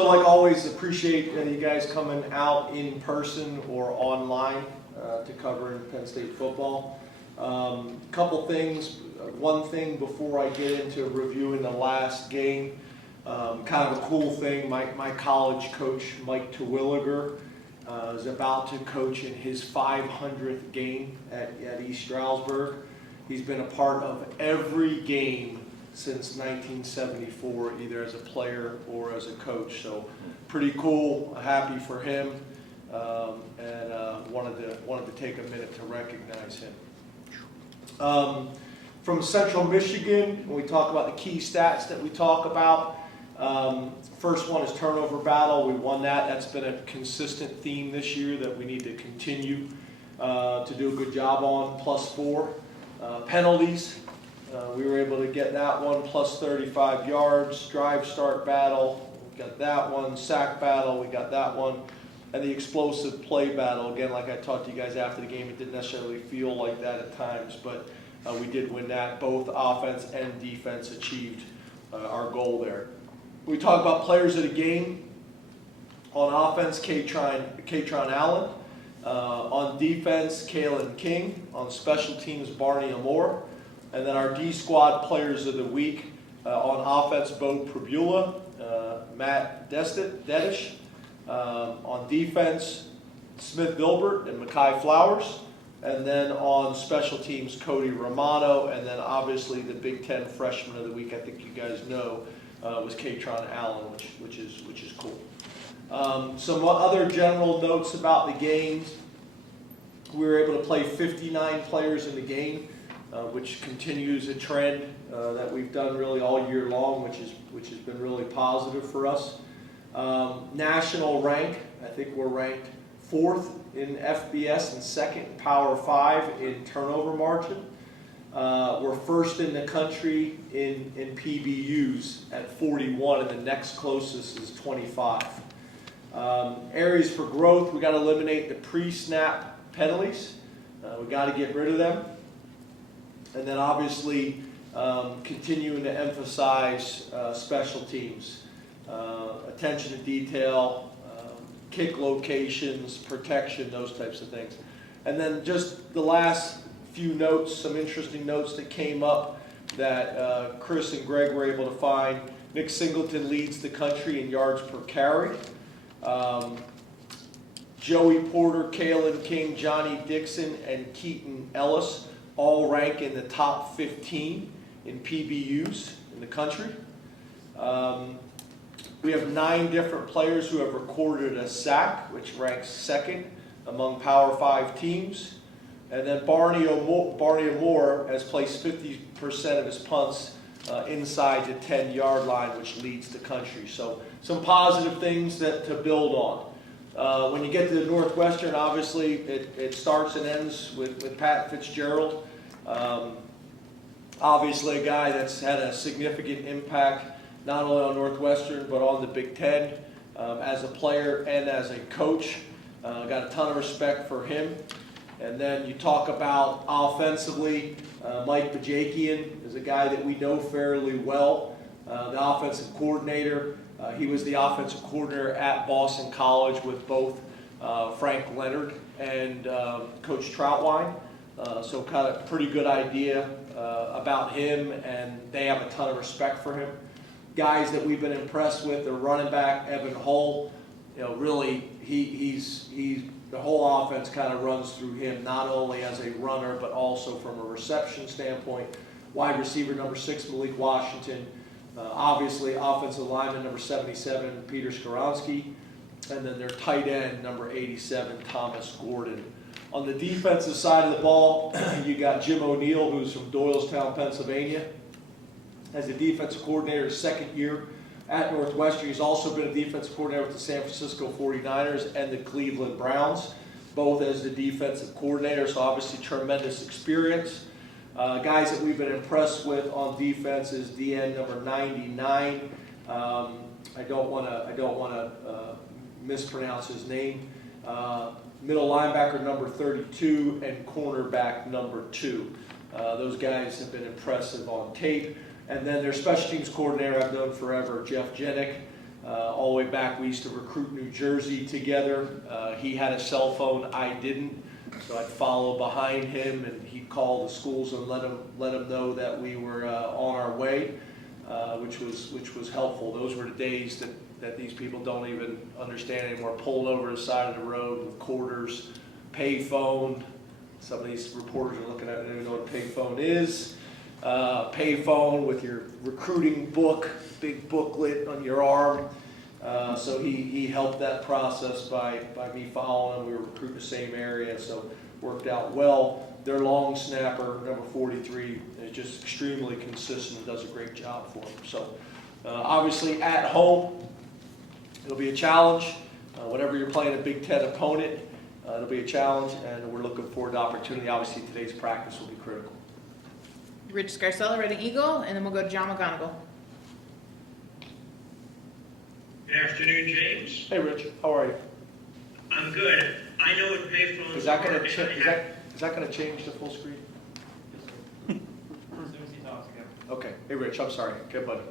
So like always, appreciate you guys coming out in person or online to cover Penn State football. Couple things. One thing before I get into reviewing the last game, kind of a cool thing, my college coach, Mike Terwilliger, is about to coach in his 500th game at East Stroudsburg. He's been a part of every game since 1974, either as a player or as a coach. So pretty cool, happy for him, and wanted to take a minute to recognize him. From Central Michigan, when we talk about the key stats that we talk about, first one is turnover battle. We won that. That's been a consistent theme this year that we need to continue to do a good job on, +4. Penalties, we were able to get that one, +35 yards. Drive start battle, we got that one. Sack battle, we got that one. And the explosive play battle, again, like I talked to you guys after the game, it didn't necessarily feel like that at times, but we did win that. Both offense and defense achieved our goal there. We talk about players of the game. On offense, Katron Allen. On defense, Kalen King. On special teams, Barney Amore. And then our D-squad players of the week, on offense, Bo Prabula, Matt Dedish. On defense, Smith Vilbert and Makai Flowers. And then on special teams, Cody Romano. And then obviously the Big Ten freshman of the week, I think you guys know, was Katron Allen, which is cool. Some other general notes about the games. We were able to play 59 players in the game, which continues a trend that we've done really all year long, which has been really positive for us. National rank, I think we're ranked 4th in FBS and 2nd in Power 5 in turnover margin. We're 1st in the country in PBUs at 41, and the next closest is 25. Areas for growth, we got to eliminate the pre-snap penalties. We got to get rid of them. And then obviously continuing to emphasize special teams, attention to detail, kick locations, protection, those types of things. And then just the last few notes, some interesting notes that came up that Chris and Greg were able to find. Nick Singleton leads the country in yards per carry. Joey Porter, Kalen King, Johnny Dixon, and Keaton Ellis all rank in the top 15 in PBUs in the country. We have 9 different players who have recorded a sack, which ranks 2nd among Power 5 teams. And then Barney Amore has placed 50% of his punts inside the 10-yard line, which leads the country. So some positive things to build on. When you get to the Northwestern, obviously it starts and ends with Pat Fitzgerald. Obviously a guy that's had a significant impact not only on Northwestern but on the Big Ten as a player and as a coach. Got a ton of respect for him. And then you talk about offensively, Mike Bajakian is a guy that we know fairly well, the offensive coordinator. He was the offensive coordinator at Boston College with both Frank Leonard and Coach Troutwine. So kind of pretty good idea about him, and they have a ton of respect for him. Guys that we've been impressed with, the running back, Evan Hull, really he's the whole offense kind of runs through him, not only as a runner, but also from a reception standpoint. Wide receiver number 6, Malik Washington. Obviously, offensive lineman number 77, Peter Skoronsky. And then their tight end, number 87, Thomas Gordon. On the defensive side of the ball, you got Jim O'Neill, who's from Doylestown, Pennsylvania, as a defensive coordinator his 2nd year at Northwestern. He's also been a defensive coordinator with the San Francisco 49ers and the Cleveland Browns, both as the defensive coordinator, so obviously tremendous experience. Guys that we've been impressed with on defense is DN number 99. I don't want to mispronounce his name. Middle linebacker number 32 and cornerback number 2. Those guys have been impressive on tape. And then their special teams coordinator I've known forever, Jeff Jenick. all the way back. We used to recruit New Jersey together. He had a cell phone, I didn't, so I'd follow behind him, and he'd call the schools and let them know that we were on our way, which was helpful. Those were the days that these people don't even understand anymore. Pulling over the side of the road with quarters, pay phone. Some of these reporters are looking at it, they don't even know what a pay phone is. Pay phone with your recruiting book, big booklet on your arm. So he helped that process by me following him. We were recruiting the same area, so worked out well. Their long snapper, number 43, is just extremely consistent and does a great job for them. So obviously at home, it'll be a challenge. Whenever you're playing a Big Ten opponent, it'll be a challenge, and we're looking forward to the opportunity. Obviously today's practice will be critical. Rich Scarcella, Reading Eagle, and then we'll go to John McGonigal. Good afternoon, James. Hey Rich, how are you? I'm good. I know what payphones Is that are. going to change to full screen? As soon as he talks again. Okay. Hey Rich, I'm sorry. Okay, buddy.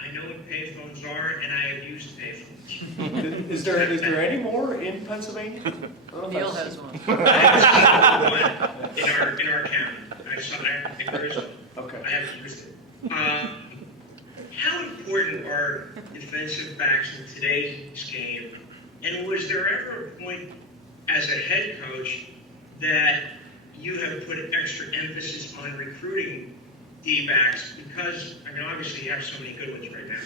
I know what payphones are, and I have used payphones. Is there any more in Pennsylvania? Neil has one. I have one in our county. Okay. I have used it. How important are defensive backs in today's game? And was there ever a point as a head coach that you have put extra emphasis on recruiting D-backs? Because, I mean, obviously you have so many good ones right now.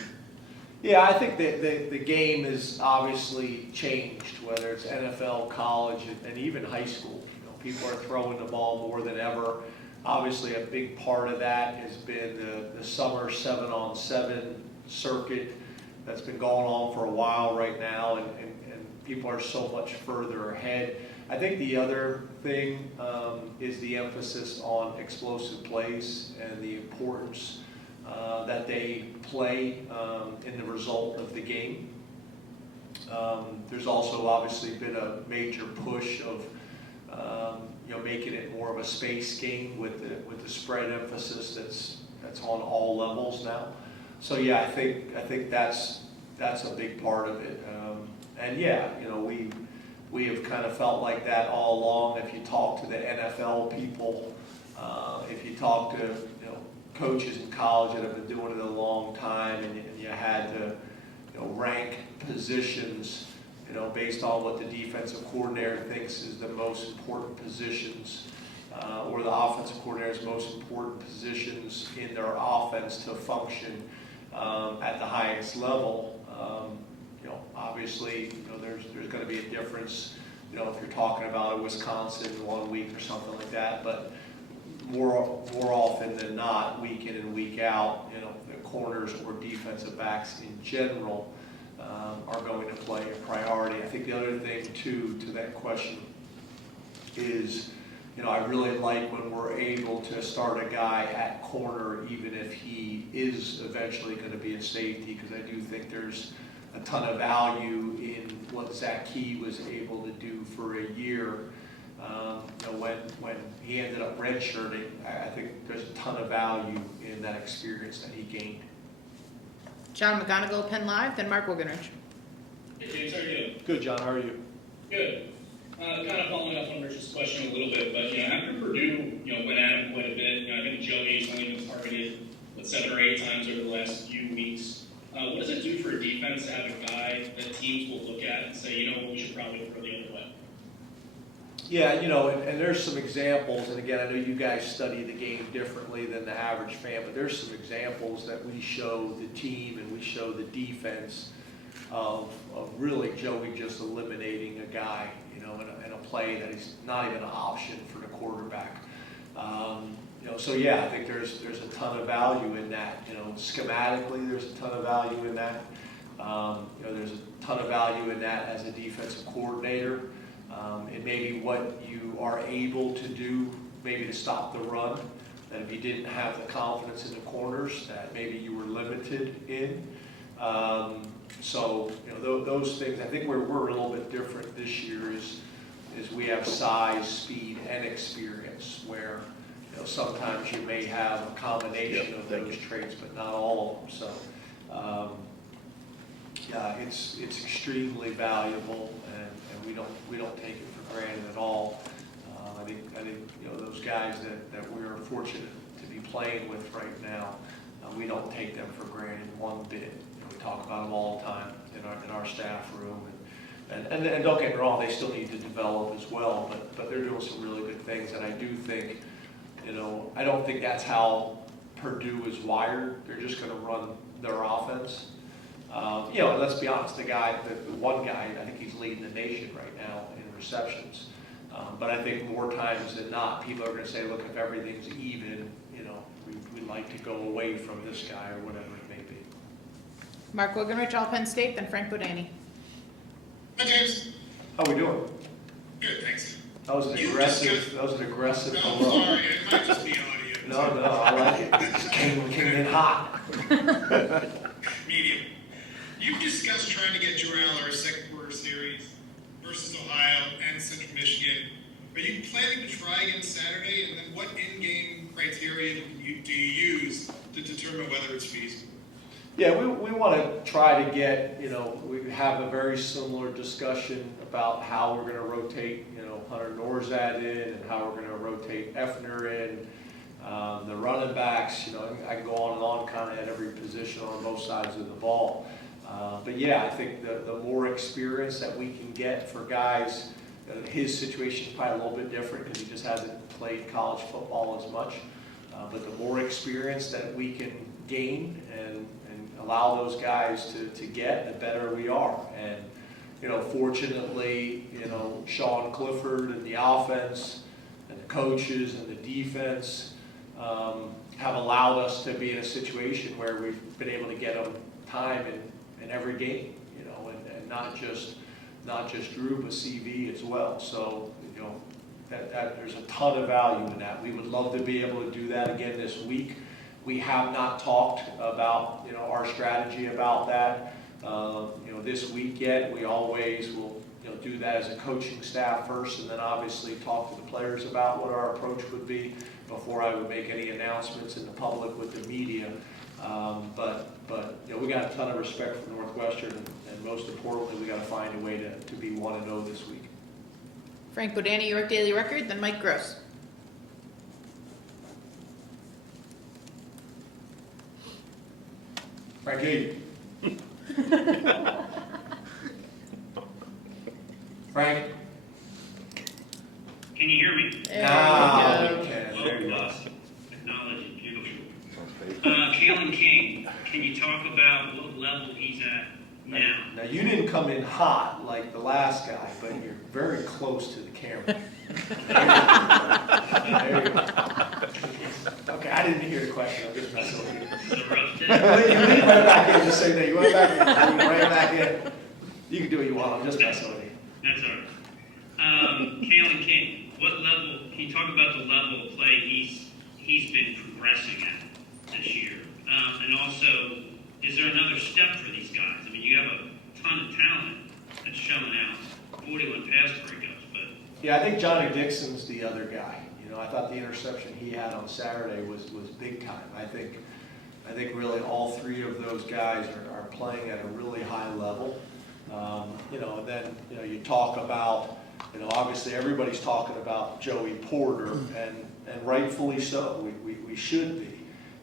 Yeah, I think the game has obviously changed, whether it's NFL, college, and even high school. You know, people are throwing the ball more than ever. Obviously, a big part of that has been the summer 7-on-7 circuit that's been going on for a while right now, and people are so much further ahead. I think the other thing is the emphasis on explosive plays and the importance that they play in the result of the game. There's also obviously been a major push of making it more of a space game with the spread emphasis that's on all levels now. So yeah, I think that's a big part of it. And yeah, we have kind of felt like that all along. If you talk to the NFL people, if you talk to coaches in college that have been doing it a long time, and you had to rank positions based on what the defensive coordinator thinks is the most important positions, or the offensive coordinator's most important positions in their offense to function at the highest level. Obviously, there's going to be a difference, if you're talking about a Wisconsin 1 week or something like that, but more often than not, week in and week out, the corners or defensive backs in general are going to play a priority. I think the other thing too to that question is, I really like when we're able to start a guy at corner, even if he is eventually going to be a safety, because I do think there's a ton of value in what Zach Key was able to do for a year. When he ended up redshirting, I think there's a ton of value in that experience that he gained. John McGonigal, Penn Live, then Mark Wogenrich. Hey James, how are you doing? Good, John. How are you? Good. Kind of following up on Rich's question a little bit, but after Purdue, went at him quite a bit. I think Joey's only been targeted 7 or 8 times over the last few weeks. What does it do for a defense to have a guy that teams will look at and say, we should probably throw the other way? Yeah, and there's some examples, and again, I know you guys study the game differently than the average fan, but there's some examples that we show the team and we show the defense of really Joey just eliminating a guy, in a play that he's not even an option for the quarterback. So yeah, I think there's a ton of value in that. Schematically, there's a ton of value in that. There's a ton of value in that as a defensive coordinator. And maybe what you are able to do, maybe to stop the run, that if you didn't have the confidence in the corners, that maybe you were limited in. So those things. I think we're a little bit different this year is we have size, speed, and experience, where sometimes you may have a combination of those traits, but not all of them. So it's extremely valuable, and we don't take it for granted at all. I think those guys that we are fortunate to be playing with right now, we don't take them for granted one bit. We talk about them all the time in our staff room, and don't get me wrong, they still need to develop as well, but they're doing some really good things, and I do think, I don't think that's how Purdue is wired. They're just going to run their offense. And let's be honest, the one guy, I think he's leading the nation right now in receptions. But I think more times than not, people are going to say, look, if everything's even, we'd like to go away from this guy or whatever it may be. Mark Wogenrich, all Penn State, then Frank Bodani. Hi, James. How we doing? Good, thanks. That was an aggressive No, hello. sorry, it might just be audio. No, I like it. It came in hot. Medium. You've discussed trying to get Jarrell our second quarter series versus Ohio and Central Michigan. Are you planning to try again Saturday? And then what in-game criteria do you use to determine whether it's feasible? Yeah, we want to try to get, we have a very similar discussion about how we're going to rotate, Hunter Norzad in and how we're going to rotate Effner in, the running backs, I can go on and on kind of at every position on both sides of the ball. But yeah, I think the more experience that we can get for guys, his situation is probably a little bit different because he just hasn't played college football as much. But the more experience that we can gain and allow those guys to get, the better we are. And, fortunately, Sean Clifford and the offense and the coaches and the defense have allowed us to be in a situation where we've been able to get them time in every game, and not just Drew, but CV as well. So, that there's a ton of value in that. We would love to be able to do that again this week. We have not talked about, our strategy about that, this week yet. We always will, do that as a coaching staff first, and then obviously talk to the players about what our approach would be before I would make any announcements in the public with the media. But we got a ton of respect for Northwestern, and most importantly, we got to find a way to be 1-0 this week. Frank Bodani, York Daily Record, then Mike Gross. Frankie. Frank. Can you hear me? Now There we we go. can. There you go. Technology, beautiful. Kalen King, can you talk about what level he's at now? Now, you didn't come in hot like the last guy, but you're very close to the camera. There you go. Okay, I didn't hear the question. I'm just messing with you. It's a rough day. You went back in to say that. You went back in. You ran back in. You can do what you want. I'm just messing with you. That's all right. Kalen King, what level, can you talk about the level of play he's been progressing at this year? And also, is there another step for these guys? I mean, you have a ton of talent that's showing out, 41 pass breakups, but Yeah, I think Johnny Dixon's the other guy. I thought the interception he had on Saturday was big time. I think really all three of those guys are playing at a really high level. And then you talk about, obviously everybody's talking about Joey Porter, and rightfully so. We should be.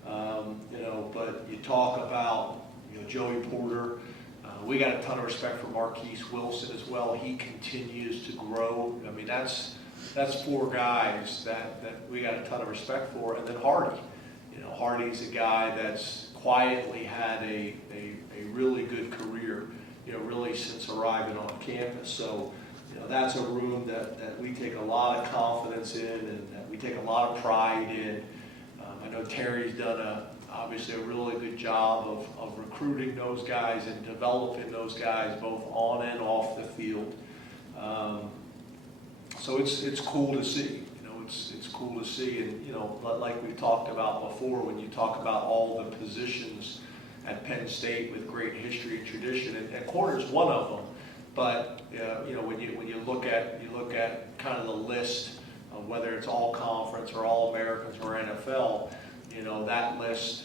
But you talk about Joey Porter. We got a ton of respect for Marquise Wilson as well. He continues to grow. I mean, that's four guys that we got a ton of respect for. And then Hardy. Hardy's a guy that's quietly had a really good career, really since arriving on campus. So, that's a room that we take a lot of confidence in and that we take a lot of pride in. I know Terry's done obviously a really good job of recruiting those guys and developing those guys both on and off the field. So it's cool to see. It's cool to see, and like we talked about before, when you talk about all the positions at Penn State with great history and tradition, and corner's one of them. But when you look at kind of the list of whether it's all conference or all Americans or NFL, that list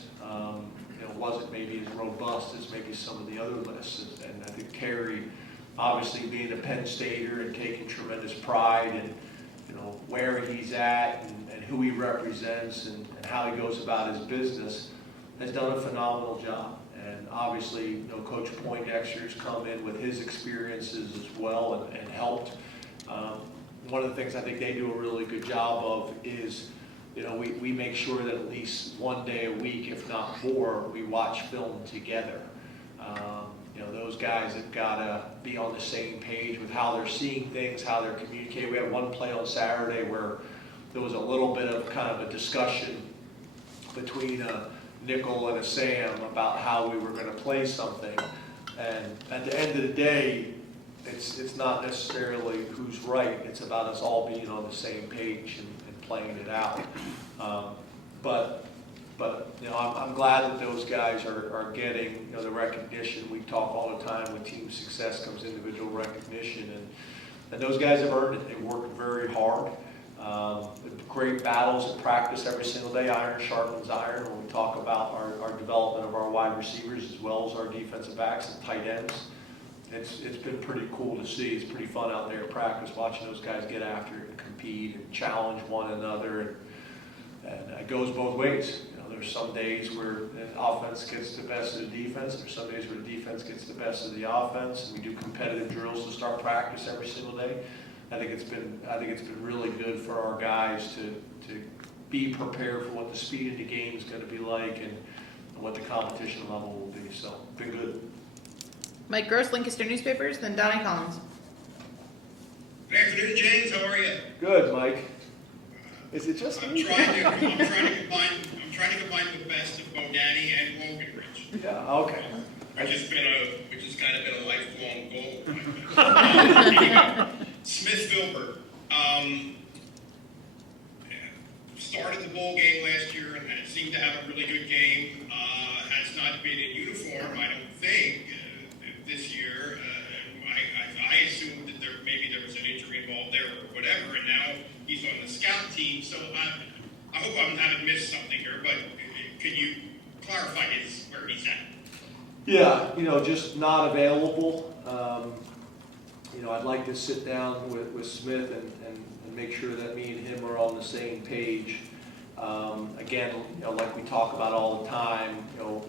wasn't maybe as robust as maybe some of the other lists, and I think Kerry, obviously being a Penn Stater and taking tremendous pride in, where he's at and who he represents and how he goes about his business, has done a phenomenal job. And obviously, Coach Poindexter's come in with his experiences as well and helped. One of the things I think they do a really good job of is, we make sure that at least one day a week, if not more, we watch film together. Those guys have got to be on the same page with how they're seeing things, how they're communicating. We had one play on Saturday where there was a little bit of kind of a discussion between a nickel and a Sam about how we were going to play something. And at the end of the day, it's not necessarily who's right. It's about us all being on the same page and playing it out. But I'm glad that those guys are getting the recognition. We talk all the time when team success comes individual recognition, and those guys have earned it. They worked very hard. Great battles in practice every single day. Iron sharpens iron. When we talk about our development of our wide receivers as well as our defensive backs and tight ends, it's been pretty cool to see. It's pretty fun out there at practice watching those guys get after it and compete and challenge one another. And it goes both ways. There's some days where the offense gets the best of the defense. There's some days where the defense gets the best of the offense. And we do competitive drills to start practice every single day. I think it's been really good for our guys to be prepared for what the speed of the game is going to be like and what the competition level will be. So, been good. Mike Gross, Lancaster Newspapers, then Donnie Collins. Good afternoon, James. How are you? Good, Mike. Is it just I'm me? trying to combine the best of Bodani and Wokenridge. Yeah. Okay. Which has kind of been a lifelong goal. Smith Filbert started the bowl game last year and seemed to have a really good game. Has not been in uniform, I don't think, this year. I assumed that there was an injury involved there or whatever, and now he's on the scout team. So I hope I haven't missed something here, but could you clarify where he's at? Yeah, just not available. I'd like to sit down with Smith and make sure that me and him are on the same page. Again, like we talk about all the time,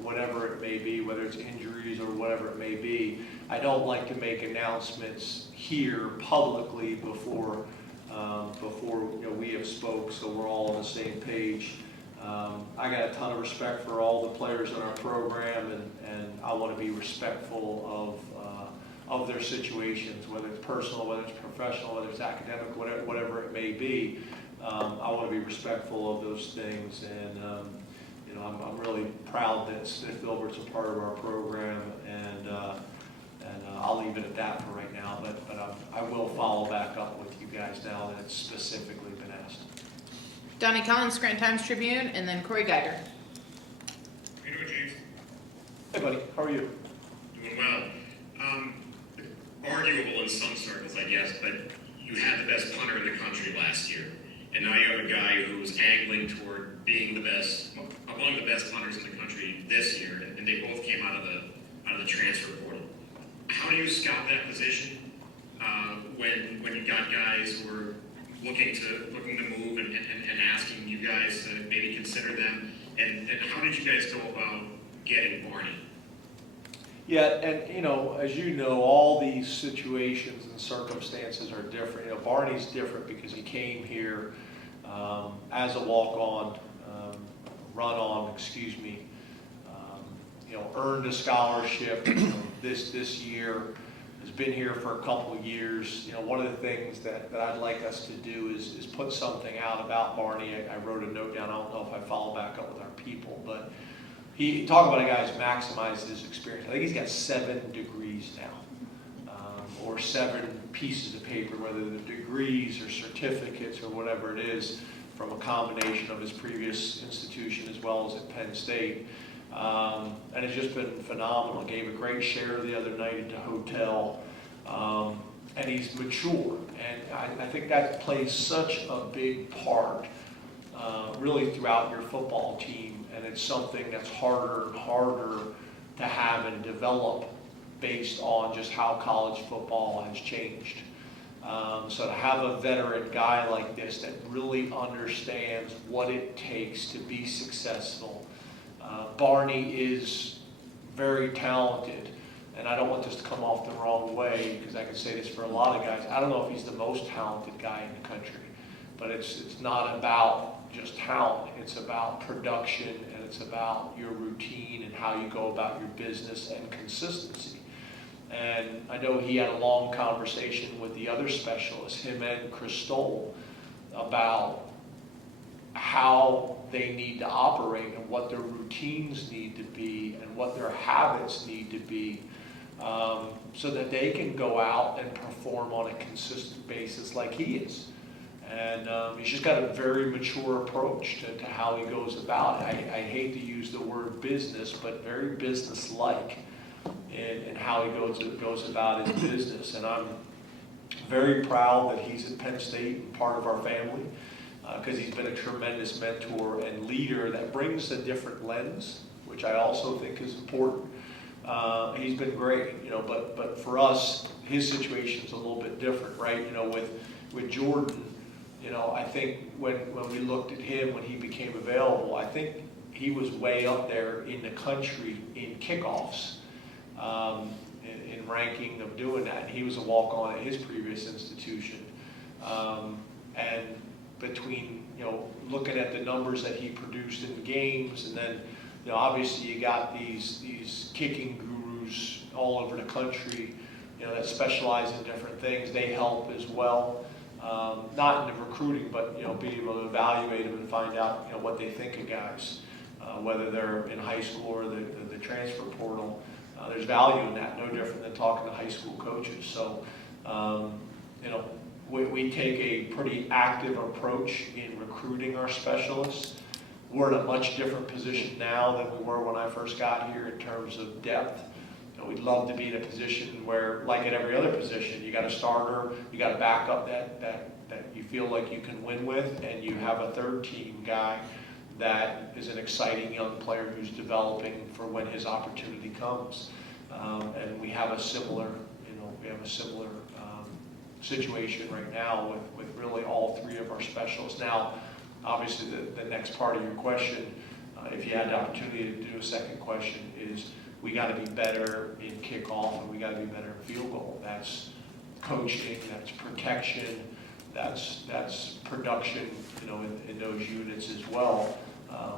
whatever it may be, whether it's injuries or whatever it may be, I don't like to make announcements here publicly before we have spoke, so we're all on the same page. I got a ton of respect for all the players in our program, and I want to be respectful of their situations, whether it's personal, whether it's professional, whether it's academic, whatever it may be. I want to be respectful of those things, and I'm really proud that Smith Filbert's a part of our program, and I'll leave it at that for right now. But I will follow back up with you guys now that it's specifically been asked. Donnie Collins, Scranton Times Tribune, and then Corey Geiger. How you doing, James? Hey, buddy, how are you? Doing well. Arguable in some circles, I guess, but you had the best punter in the country last year, and now you have a guy who's angling toward being the best, among the best punters in the country this year, and they both came out of the transfer portal. How do you scout that position when you got guys who are looking to move and asking you guys to maybe consider them, and how did you guys go about getting Barney? Yeah, and as you know, all these situations and circumstances are different. Barney's different because he came here as a walk-on, earned a scholarship this year, has been here for a couple of years. One of the things that I'd like us to do is put something out about Barney. I wrote a note down. I don't know if I follow back up with our people, but he talk about a guy who's maximized his experience. I think he's got 7 degrees now, or 7 pieces of paper, whether they're degrees or certificates or whatever it is, from a combination of his previous institution as well as at Penn State. And it's just been phenomenal. Gave a great share the other night at the hotel. And he's mature. And I think that plays such a big part really throughout your football team. And it's something that's harder and harder to have and develop based on just how college football has changed. So to have a veteran guy like this that really understands what it takes to be successful. Barney is very talented, and I don't want this to come off the wrong way because I can say this for a lot of guys. I don't know if he's the most talented guy in the country, but it's not about just talent. It's about production, and it's about your routine and how you go about your business and consistency. And I know he had a long conversation with the other specialists, him and Chris Stoll, about how they need to operate and what their routines need to be and what their habits need to be, so that they can go out and perform on a consistent basis like he is. And he's just got a very mature approach to how he goes about it. I hate to use the word business, but very business-like in how he goes about his business. And I'm very proud that he's at Penn State and part of our family, because he's been a tremendous mentor and leader that brings a different lens, which I also think is important. He's been great, but for us, his situation's a little bit different, right? With Jordan, I think when we looked at him, when he became available, I think he was way up there in the country in kickoffs, in ranking of doing that. And he was a walk-on at his previous institution. And between, looking at the numbers that he produced in games, and then, obviously you got these kicking gurus all over the country, that specialize in different things. They help as well. Not in the recruiting, but, being able to evaluate them and find out, what they think of guys, whether they're in high school or the transfer portal. There's value in that, no different than talking to high school coaches. So, we take a pretty active approach in recruiting our specialists. We're in a much different position now than we were when I first got here in terms of depth. We'd love to be in a position where, like at every other position, you got a starter, you got a backup that you feel like you can win with, and you have a third team guy that is an exciting young player who's developing for when his opportunity comes. And we have a similar, situation right now with really all three of our specialists. Now, obviously, the next part of your question, if you had the opportunity to do a second question, is we got to be better in kickoff and we got to be better in field goal. That's coaching, that's protection, that's production, in those units as well.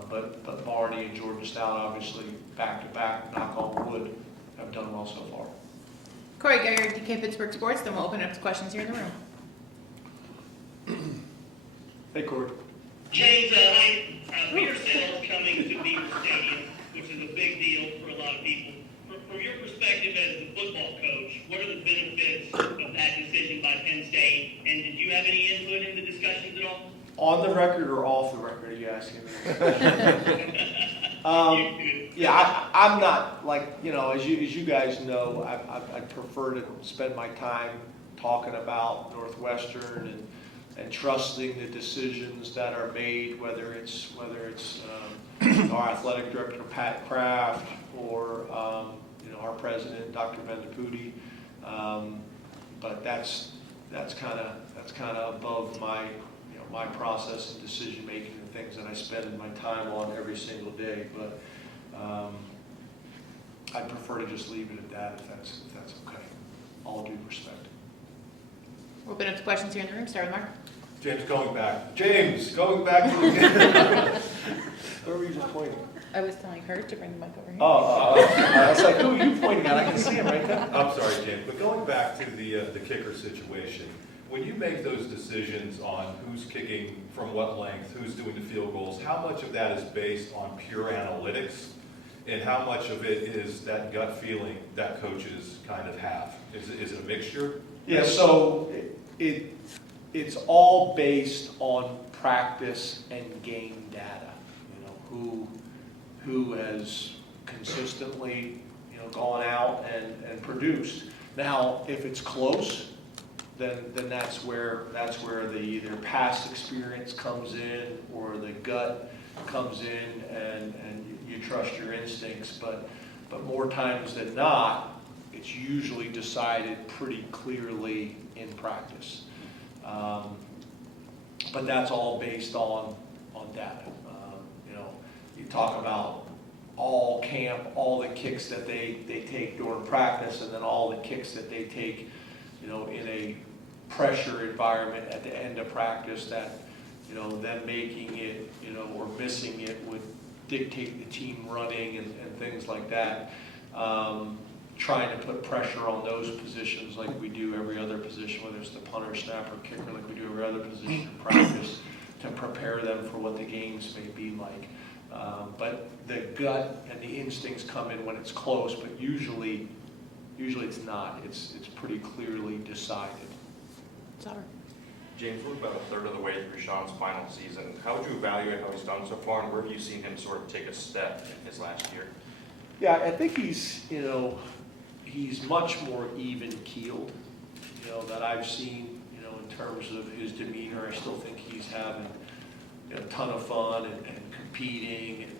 But Barney and Jordan Stout, obviously, back to back, knock on wood, have done well so far. Corey Geiger, DK Pittsburgh Sports, then we'll open it up to questions here in the room. Hey, Corey. James, beer sales coming to Beaver Stadium, which is a big deal for a lot of people. From your perspective as the football coach, what are the benefits of that decision by Penn State? And did you have any input in the discussions at all? On the record or off the record, are you asking me? Yeah, I'm not, as you guys know, I prefer to spend my time talking about Northwestern and trusting the decisions that are made, whether it's our athletic director Pat Kraft or our president Dr. Vendiputi. But that's kind of above my process and decision making and things that I spend my time on every single day. But I'd prefer to just leave it at that if that's okay. All due respect. We'll open up to questions here in the room. Start with Mark. James, going back to the Where were you just pointing? I was telling her to bring the mic over here. I was like, who are you pointing at? I can see him right there. I'm sorry, James, but going back to the kicker situation, when you make those decisions on who's kicking from what length, who's doing the field goals, how much of that is based on pure analytics, and how much of it is that gut feeling that coaches kind of have? Is it a mixture? Yeah, so it's all based on practice and game data. Who has consistently gone out and produced. Now, if it's close, then that's where the either past experience comes in or the gut comes in and you trust your instincts. But more times than not, it's usually decided pretty clearly in practice. But that's all based on data. You know, you talk about all camp, all the kicks that they take during practice, and then all the kicks that they take, you know, in a pressure environment at the end of practice that, you know, them making it, you know, or missing it would dictate the team running and things like that. Trying to put pressure on those positions like we do every other position, whether it's the punter, snapper, kicker, like we do every other position in practice, to prepare them for what the games may be like. But the gut and the instincts come in when it's close, but usually it's not. It's pretty clearly decided. Sauer. James, we're about a third of the way through Sean's final season. How would you evaluate how he's done so far, and where have you seen him sort of take a step in his last year? Yeah, I think he's, you know, he's much more even-keeled, you know, that I've seen, you know, in terms of his demeanor. I still think he's having, you know, a ton of fun and competing and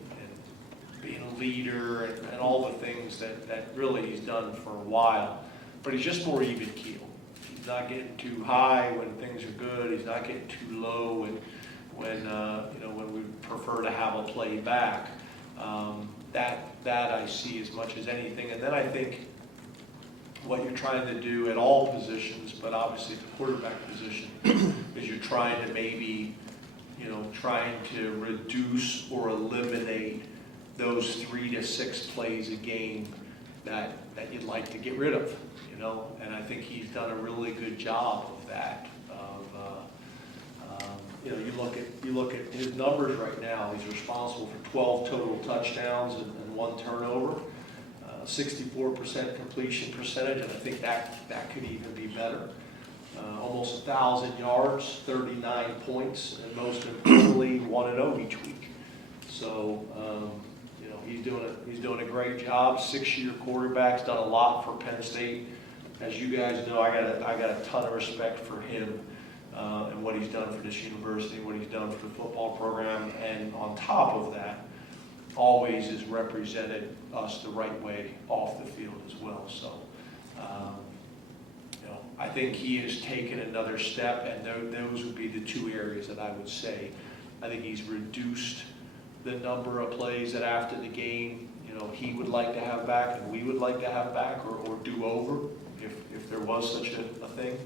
being a leader and all the things that really he's done for a while. But he's just more even-keeled. He's not getting too high when things are good. He's not getting too low when you know, when we prefer to have a play back. That I see as much as anything. And then I think what you're trying to do at all positions, but obviously the quarterback position, is you're trying to maybe, you know, trying to reduce or eliminate those 3 to 6 plays a game that you'd like to get rid of, you know. And I think he's done a really good job of that. You know, you look at his numbers right now. He's responsible for 12 total touchdowns and 1 turnover, 64% completion percentage, and I think that could even be better. Almost 1,000 yards, 39 points, and most importantly, 1-0 each week. So you know, he's doing a great job. 6-year quarterback's done a lot for Penn State. As you guys know, I got a ton of respect for him. And what he's done for this university, what he's done for the football program, and on top of that, always has represented us the right way off the field as well. So, you know, I think he has taken another step, and those would be the 2 areas that I would say. I think he's reduced the number of plays that after the game, you know, he would like to have back, and we would like to have back, or do over, if there was such a thing.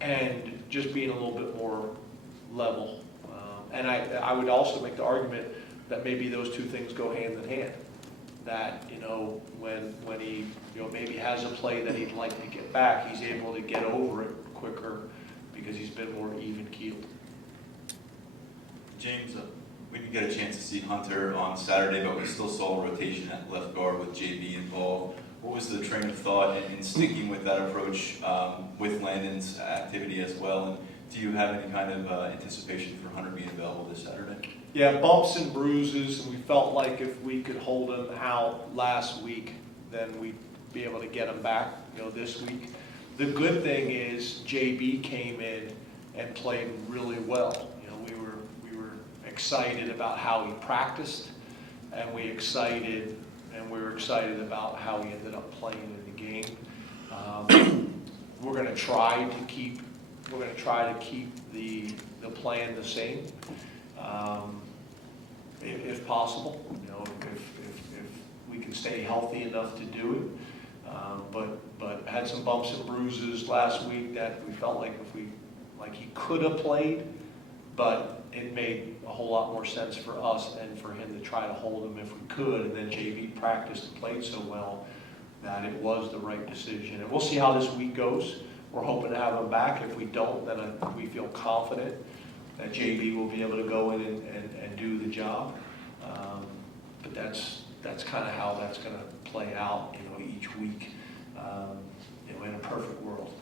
And just being a little bit more level. And I would also make the argument that maybe those 2 things go hand in hand. That, you know, when he, you know, maybe has a play that he'd like to get back, he's able to get over it quicker because he's been more even-keeled. James, we didn't get a chance to see Hunter on Saturday, but we still saw a rotation at left guard with JB involved. What was the train of thought in sticking with that approach with Landon's activity as well? And do you have any kind of anticipation for Hunter being available this Saturday? Yeah, bumps and bruises, and we felt like if we could hold him out last week, then we'd be able to get him back, you know, this week. The good thing is JB came in and played really well. You know, we were excited about how he practiced, and we were excited about how he ended up playing in the game. We're going to try to keep the plan the same, if possible. You know, if we can stay healthy enough to do it. But had some bumps and bruises last week that we felt like he could have played, but it made a whole lot more sense for us and for him to try to hold him if we could. And then JV practiced and played so well that it was the right decision. And we'll see how this week goes. We're hoping to have him back. If we don't, then we feel confident that JV will be able to go in and do the job. But that's kind of how that's going to play out, you know, each week, you know, in a perfect world.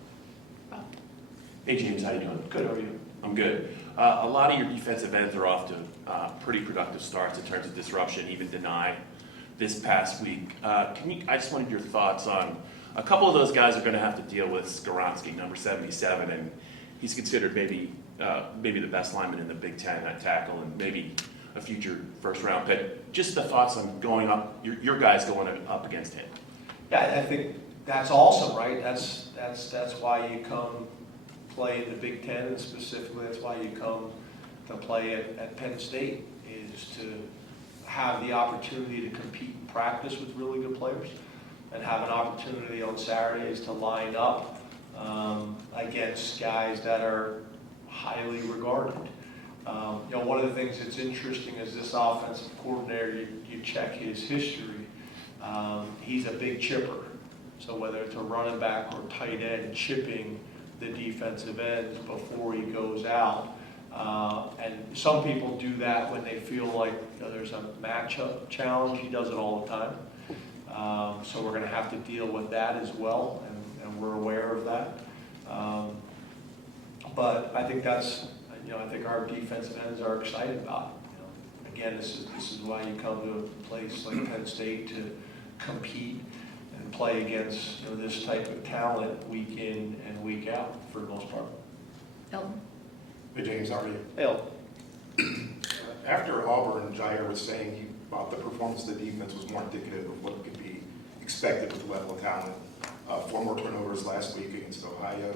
Hey James, how you doing? Good, how are you? I'm good. A lot of your defensive ends are off to pretty productive starts in terms of disruption, even deny this past week. I just wanted your thoughts on a couple of those guys are going to have to deal with Skoronski, number 77, and he's considered maybe the best lineman in the Big Ten at tackle and maybe a future first-round pick. Just the thoughts on going up, your guys going up against him. Yeah, I think that's awesome, right? That's why you come play in the Big Ten, and specifically that's why you come to play at Penn State, is to have the opportunity to compete and practice with really good players, and have an opportunity on Saturdays to line up against guys that are highly regarded. One of the things that's interesting is this offensive coordinator, you check his history, he's a big chipper. So whether it's a running back or tight end, chipping the defensive ends before he goes out. And some people do that when they feel like there's a matchup challenge. He does it all the time. So we're going to have to deal with that as well, and we're aware of that. But I think that's, I think our defensive ends are excited about it. Again, this is why you come to a place like Penn State to compete and play against this type of talent week in and week out for the most part. Elton? Hey James, how are you? Hey, After Auburn, Jair was saying he thought the performance of the defense was more indicative of what could be expected with the level of talent. 4 more turnovers last week against Ohio,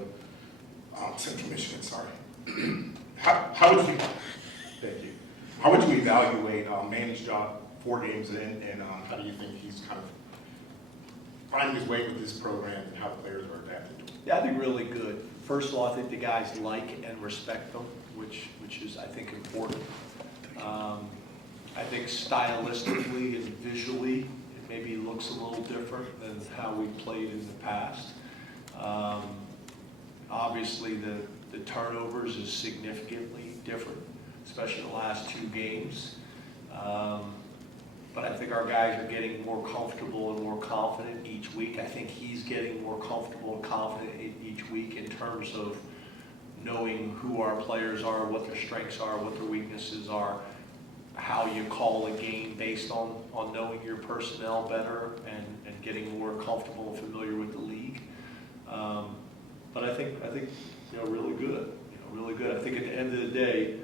Central Michigan, sorry. How would you, thank you, how would you evaluate Manny's job 4 games in, and how do you think he's kind of finding his way with this program and how players are adapting to it? yeah, I think really good. First of all, I think the guys like and respect them, which is, I think, important. I think stylistically and visually, it maybe looks a little different than how we played in the past. Obviously, the turnovers is significantly different, especially the last 2 games. But I think our guys are getting more comfortable and more confident each week. I think he's getting more comfortable and confident each week in terms of knowing who our players are, what their strengths are, what their weaknesses are, how you call a game based on knowing your personnel better and getting more comfortable and familiar with the league. But I think really good. Really good. I think at the end of the day,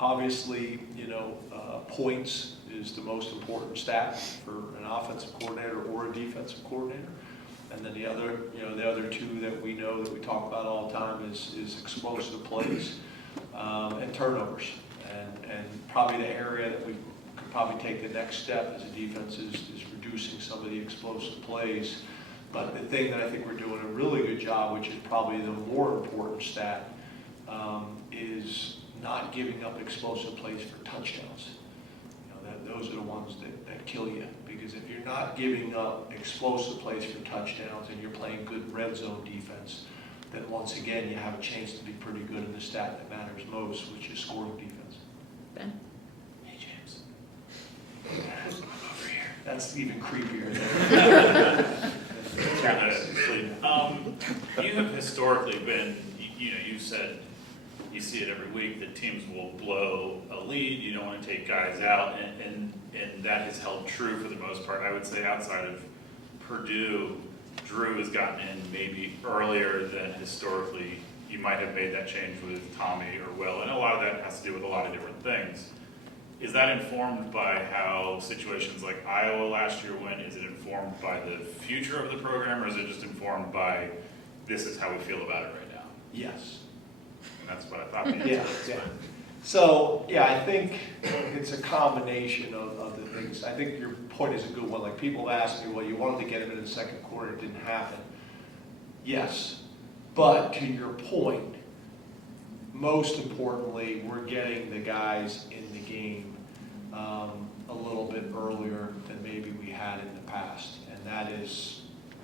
obviously, points is the most important stat for an offensive coordinator or a defensive coordinator. And then the other 2 that we know that we talk about all the time is explosive plays and turnovers. And probably the area that we could probably take the next step as a defense is reducing some of the explosive plays. But the thing that I think we're doing a really good job, which is probably the more important stat, is not giving up explosive plays for touchdowns. Those are the ones that kill you. Because if you're not giving up explosive plays for touchdowns and you're playing good red zone defense, then once again you have a chance to be pretty good in the stat that matters most, which is scoring defense. Ben? Hey, James. Over here. That's even creepier than You have historically been, you said you see it every week that teams will blow a lead. You don't want to take guys out, and that has held true for the most part. I would say outside of Purdue, Drew has gotten in maybe earlier than historically you might have made that change with Tommy or Will, and a lot of that has to do with a lot of different things. Is that informed by how situations like Iowa last year went? Is it informed by the future of the program, or is it just informed by this is how we feel about it right now? Yes. And that's what I thought. Yeah. So, I think it's a combination of the things. I think your point is a good one. Like, people have asked me, well, you wanted to get him in the second quarter, it didn't happen. Yes, but to your point, most importantly, we're getting the guys in the game a little bit earlier than maybe we had in the past. And that is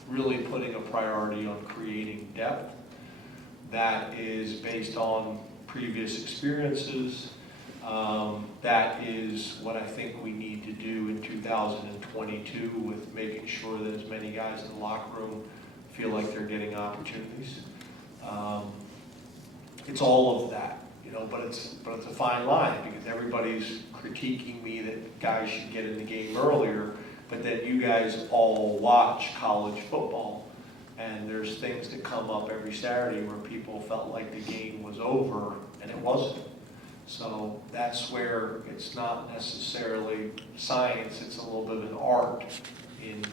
really putting a priority on creating depth. That is based on previous experiences. That is what I think we need to do in 2022 with making sure that as many guys in the locker room feel like they're getting opportunities. It's all of that, but it's a fine line because everybody's critiquing me that guys should get in the game earlier, but then you guys all watch college football, and there's things that come up every Saturday where people felt like the game was over, and it wasn't. So that's where it's not necessarily science, it's a little bit of an art in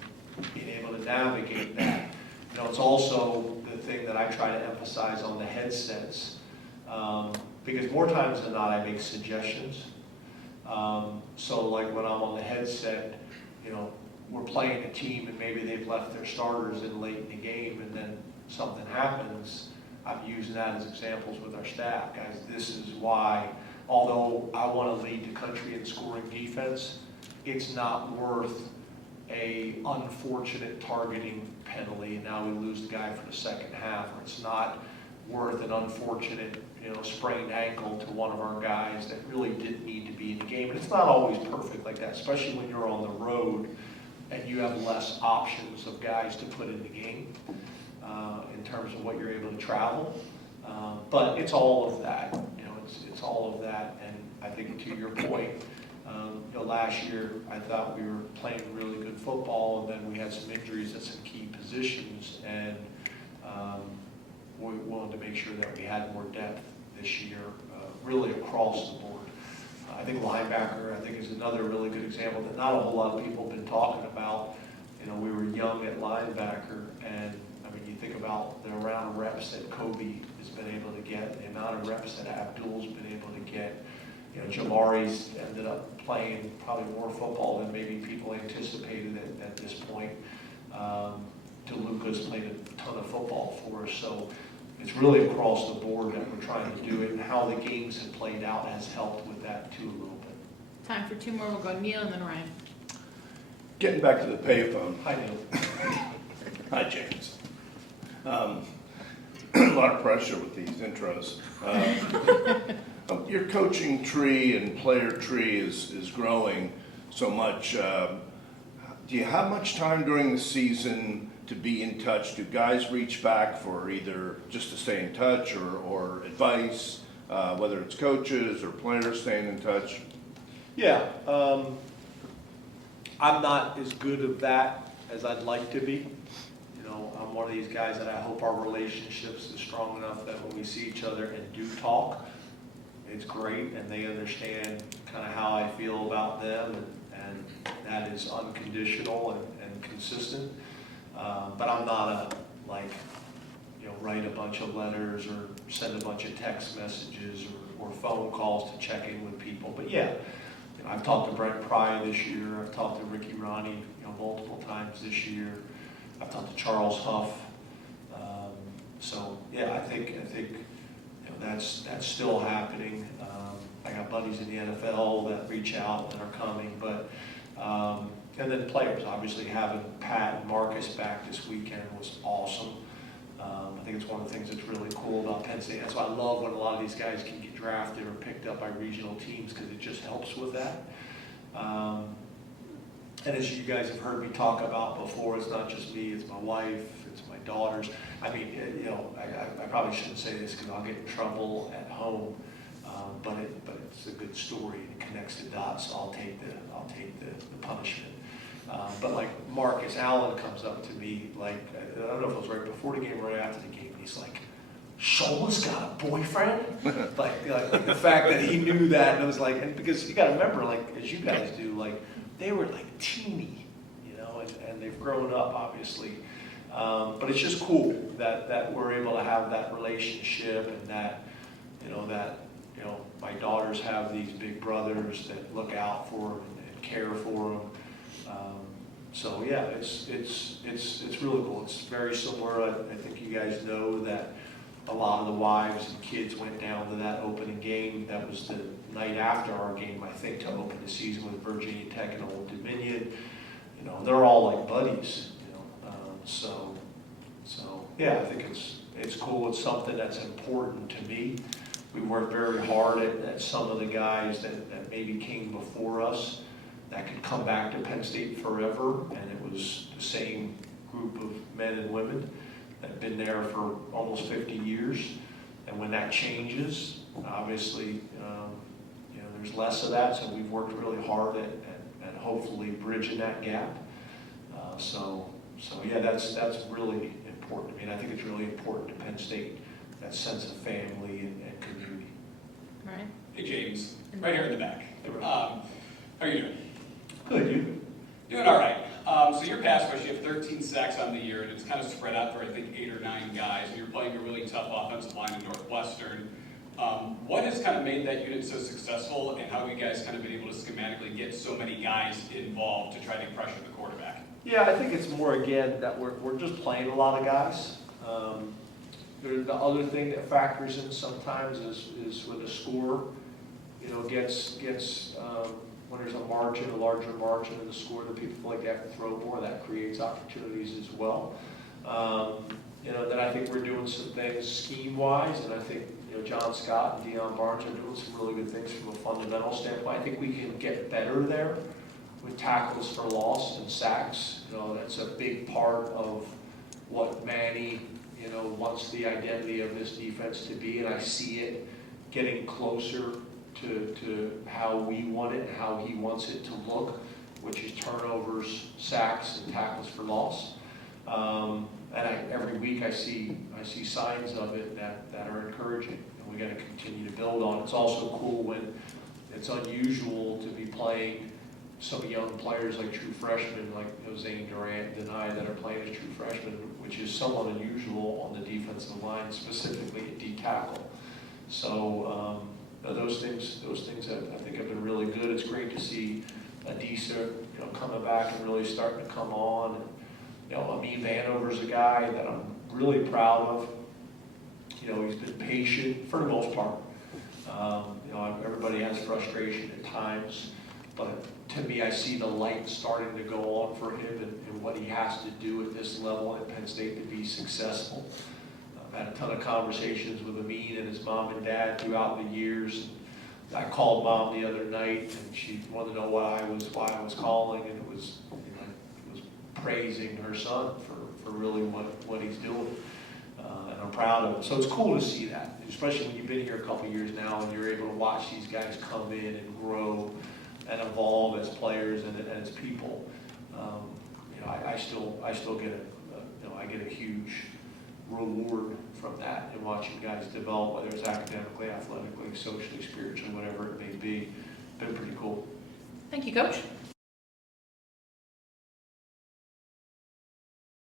being able to navigate that. You know, it's also the thing that I try to emphasize on the headsets, because more times than not, I make suggestions. So like when I'm on the headset, you know, we're playing a team and maybe they've left their starters in late in the game and then something happens. I'm using that as examples with our staff. Guys, this is why, although I want to lead the country in scoring defense, it's not worth a unfortunate targeting penalty and now we lose the guy for the second half, or it's not worth an unfortunate, you know, sprained ankle to one of our guys that really didn't need to be in the game. And it's not always perfect like that, especially when you're on the road and you have less options of guys to put in the game in terms of what you're able to travel. But it's all of that, you know, it's all of that. And I think to your point, you know, last year I thought we were playing really good football, and then we had some injuries at some key positions, and we wanted to make sure that we had more depth this year, really across the board. I think linebacker, I think, is another really good example that not a whole lot of people have been talking about. You know, we were young at linebacker, and I mean, you think about the amount of reps that Kobe has been able to get, the amount of reps that Abdul's been able to get. You know, Jamari's ended up playing probably more football than maybe people anticipated at this point. DeLuca's played a ton of football for us, so it's really across the board that we're trying to do it, and how the games have played out has helped with that too a little bit. Time for two more. We'll go Neil and then Ryan. Getting back to the payphone. Hi, Neil. Hi, James. A lot of pressure with these intros. Your coaching tree and player tree is growing so much. Do you have much time during the season to be in touch? Do guys reach back for either just to stay in touch or advice, whether it's coaches or players staying in touch? Yeah, I'm not as good at that as I'd like to be. You know, I'm one of these guys that I hope our relationships is strong enough that when we see each other and do talk, it's great and they understand kind of how I feel about them, and that is unconditional and consistent. But I'm not write a bunch of letters or send a bunch of text messages or phone calls to check in with people. But yeah, you know, I've talked to Brent Pry this year. I've talked to Ricky Ronnie, you know, multiple times this year. I've talked to Charles Huff. So yeah, I think you know, that's still happening. I got buddies in the NFL that reach out and are coming, but and then players, obviously having Pat and Marcus back this weekend was awesome. I think it's one of the things that's really cool about Penn State. That's why I love when a lot of these guys can get drafted or picked up by regional teams, because it just helps with that. And as you guys have heard me talk about before, it's not just me, it's my wife, it's my daughters. I mean, you know, I probably shouldn't say this because I'll get in trouble at home, but it's a good story and it connects the dots, so I'll take the punishment. But like Marcus Allen comes up to me, like, I don't know if it was right before the game or right after the game, and he's like, Shola's got a boyfriend? like the fact that he knew that, and it was like, and because you got to remember, like, as you guys do, like, they were like teeny, you know, and they've grown up, obviously. But it's just cool that we're able to have that relationship, and that my daughters have these big brothers that look out for them and care for them. So yeah, it's really cool. It's very similar. I think you guys know that a lot of the wives and kids went down to that opening game. That was the night after our game, I think, to open the season with Virginia Tech and Old Dominion. You know, they're all like buddies. You know, so yeah, I think it's cool. It's something that's important to me. We worked very hard at some of the guys that maybe came before us that could come back to Penn State forever, and it was the same group of men and women that have been there for almost 50 years. And when that changes, obviously, you know, there's less of that. So we've worked really hard at hopefully bridging that gap. So yeah, that's really important. I mean, I think it's really important to Penn State, that sense of family and community. Right. Hey James, right here in the back. How are you doing? Good, you? Doing all right. So your pass rush, you have 13 sacks on the year, and it's kind of spread out through, I think, 8 or 9 guys. And you're playing a really tough offensive line in Northwestern. What has kind of made that unit so successful, and how have you guys kind of been able to schematically get so many guys involved to try to pressure the quarterback? Yeah, I think it's more, again, that we're just playing a lot of guys. The other thing that factors in sometimes is when the score, gets when there's a margin, a larger margin in the score, that people feel like they have to throw more, that creates opportunities as well. Then I think we're doing some things scheme-wise, and I think, John Scott and Deion Barnes are doing some really good things from a fundamental standpoint. I think we can get better there with tackles for loss and sacks. That's a big part of what Manny, wants the identity of this defense to be, and I see it getting closer to how we want it and how he wants it to look, which is turnovers, sacks, and tackles for loss. Every week I see signs of it that are encouraging, and we got to continue to build on. It's also cool when it's unusual to be playing some young players like true freshmen, like Zane Durant and I, that are playing as true freshmen, which is somewhat unusual on the defensive line, specifically at D tackle. So those things I think have been really good. It's great to see Adisa, coming back and really starting to come on. And, Amin Vanover's a guy that I'm really proud of. He's been patient for the most part. Everybody has frustration at times, but to me, I see the light starting to go on for him and what he has to do at this level at Penn State to be successful. I've had a ton of conversations with Amin and his mom and dad throughout the years. I called Mom the other night, and she wanted to know why I was calling, and it was praising her son for really what he's doing. And I'm proud of him. So it's cool to see that, especially when you've been here a couple of years now and you're able to watch these guys come in and grow and evolve as players and as people. I still get I get a huge reward from that and watching guys develop, whether it's academically, athletically, socially, spiritually, whatever it may be. Been pretty cool. Thank you, Coach.